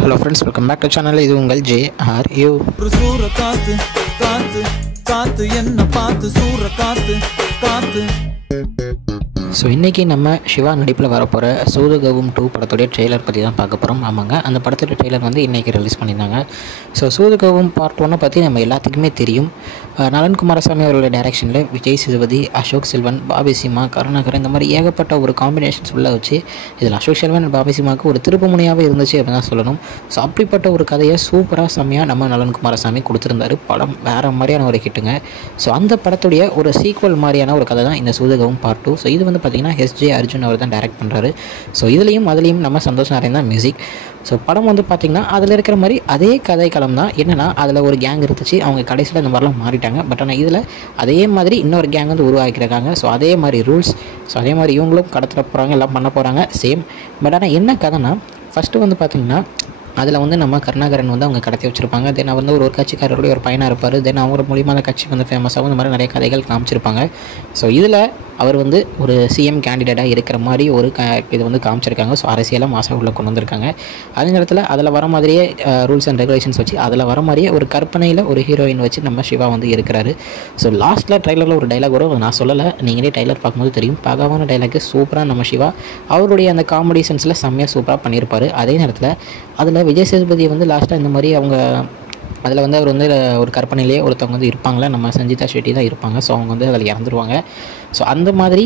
Hello friends, welcome back to channel. இது உங்கள் JRU. சூற காத்து காத்து காத்து என்ன பார்த்து சூற காத்து காத்து. ஸோ இன்றைக்கி நம்ம சிவா நடிப்பில் வரப்போகிற சூதுகவும் 2 படத்துடைய ட்ரெய்லர் பற்றி தான் பார்க்க போகிறோம். ஆமாங்க, அந்த படத்துடைய ட்ரெய்லர் வந்து இன்றைக்கி ரிலீஸ் பண்ணியிருந்தாங்க. ஸோ சூதுகவும் பார்ட் 1 பற்றி நம்ம எல்லாத்துக்குமே தெரியும். நலன் குமாரசாமி அவர்களுடைய டைரக்ஷனில் விஜய் சேதுபதி, அசோக் செல்வன், பாபி சிம்மா, கருணாகரன் இந்த மாதிரி ஏகப்பட்ட ஒரு காம்பினேஷன்ஸ் உள்ள வச்சு இதில் அசோக் செல்வன் பாபி சிம்மாவுக்கு ஒரு திருப்பு முனையாகவே இருந்துச்சு அப்படின்னு தான் சொல்லணும். ஸோ அப்படிப்பட்ட ஒரு கதையை சூப்பராக செம்மையாக நம்ம நலன் குமாரசாமி கொடுத்துருந்தாரு. படம் வேறு மாதிரியான ஒரு ஹிட்டுங்க. ஸோ அந்த படத்துடைய ஒரு சீக்வல் மாதிரியான ஒரு கதை தான் இந்த சூதுகவும் பார்ட் 2. ஸோ இது வந்து பார்த்திங்கன்னா எஸ்ஜே அர்ஜுன் அவர் தான் டைரக்ட் பண்ணுறாரு. ஸோ இதுலேயும் நம்ம சந்தோஷ் நாராயண் தான் மியூசிக். ஸோ படம் வந்து பார்த்திங்கன்னா அதில் இருக்கிற மாதிரி அதே கதைக்களம் தான். என்னென்னா அதில் ஒரு கேங் இருந்துச்சு, அவங்க கடைசியில் இந்த மாதிரிலாம் மாறிட்டாங்க. பட் ஆனால் இதில் அதே மாதிரி இன்னொரு கேங் வந்து உருவாக்கியிருக்காங்க. ஸோ அதே மாதிரி ரூல்ஸ், ஸோ அதே மாதிரி இவங்களும் கடத்திட போகிறாங்க, எல்லாம் பண்ண போகிறாங்க சேம். பட் ஆனால் என்ன கதைனா, ஃபஸ்ட்டு வந்து பார்த்திங்கன்னா அதில் வந்து நம்ம கருணாகரன் வந்து அவங்க கடத்தி வச்சுருப்பாங்க. தென் வந்து ஒரு கட்சிக்காரருடைய ஒரு பையனாக இருப்பார். தென் அவங்க மூலியமாக அந்த கட்சி வந்து ஃபேமஸாகவும் இந்த மாதிரி நிறைய கதைகள் காமிச்சிருப்பாங்க. ஸோ இதில் அவர் வந்து ஒரு சிஎம் கேண்டிடேட்டாக இருக்கிற மாதிரி ஒரு இது வந்து காமிச்சிருக்காங்க. ஸோ அரசியலாக மாசாக உள்ள கொண்டு வந்திருக்காங்க. அதே நேரத்தில் அதில் வர மாதிரியே ரூல்ஸ் அண்ட் ரெகுலேஷன்ஸ் வச்சு அதில் வர மாதிரியே ஒரு கற்பனையில் ஒரு ஹீரோயின் வச்சு நம்ம சிவா வந்து இருக்கிறாரு. ஸோ லாஸ்ட்டில் ட்ரைலரில் ஒரு டைலாக் வரும், நான் சொல்லலை, நீங்களே ட்ரைலர் பார்க்கும்போது தெரியும். பகவான டைலாக்கு சூப்பராக நம்ம சிவா அவருடைய அந்த காமெடி சென்ஸில் செம்மையாக சூப்பராக பண்ணியிருப்பார். அதே நேரத்தில் அதில் விஜய் சேதுபதி வந்து லாஸ்ட்டாக இந்த மாதிரி அவங்க அதில் வந்து அவர் வந்து ஒரு கற்பனையிலே ஒருத்தவங்க வந்து இருப்பாங்களே, நம்ம சஞ்சிதா ஷெட்டி தான் இருப்பாங்க. ஸோ அவங்க வந்து அதில் இறந்துருவாங்க. ஸோ அந்த மாதிரி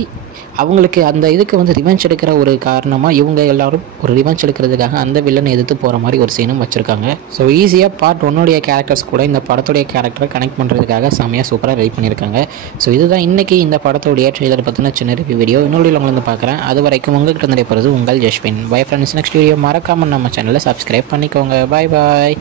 அவங்களுக்கு அந்த இதுக்கு வந்து ரிவெஞ்ச் எடுக்கிற ஒரு காரணமாக இவங்க எல்லோரும் ஒரு ரிவெஞ்ச் எடுக்கிறதுக்காக அந்த வில்லனை எதிர்த்து போகிற மாதிரி ஒரு சீனும் வச்சுருக்காங்க. ஸோ ஈஸியாக பார்ட் 1 கேரக்டர்ஸ் கூட இந்த படத்துடைய கேரக்டரை கனெக்ட் பண்ணுறதுக்காக செம்மையாக சூப்பராக ரெடி பண்ணியிருக்காங்க. ஸோ இதுதான் இன்றைக்கி இந்த படத்துடைய ட்ரெய்லர் பற்றின சின்ன ரிவ்யூ வீடியோ. இன்னொரு உங்களை வந்து பார்க்குறேன். அது வரைக்கும் உங்கள்கிட்ட நிறைய போகிறது உங்கள் Jaswin. Bye friends, next video மறக்காமல் நம்ம சேனலை சப்ஸ்கிரைப் பண்ணிக்கோங்க. பாய் பாய்.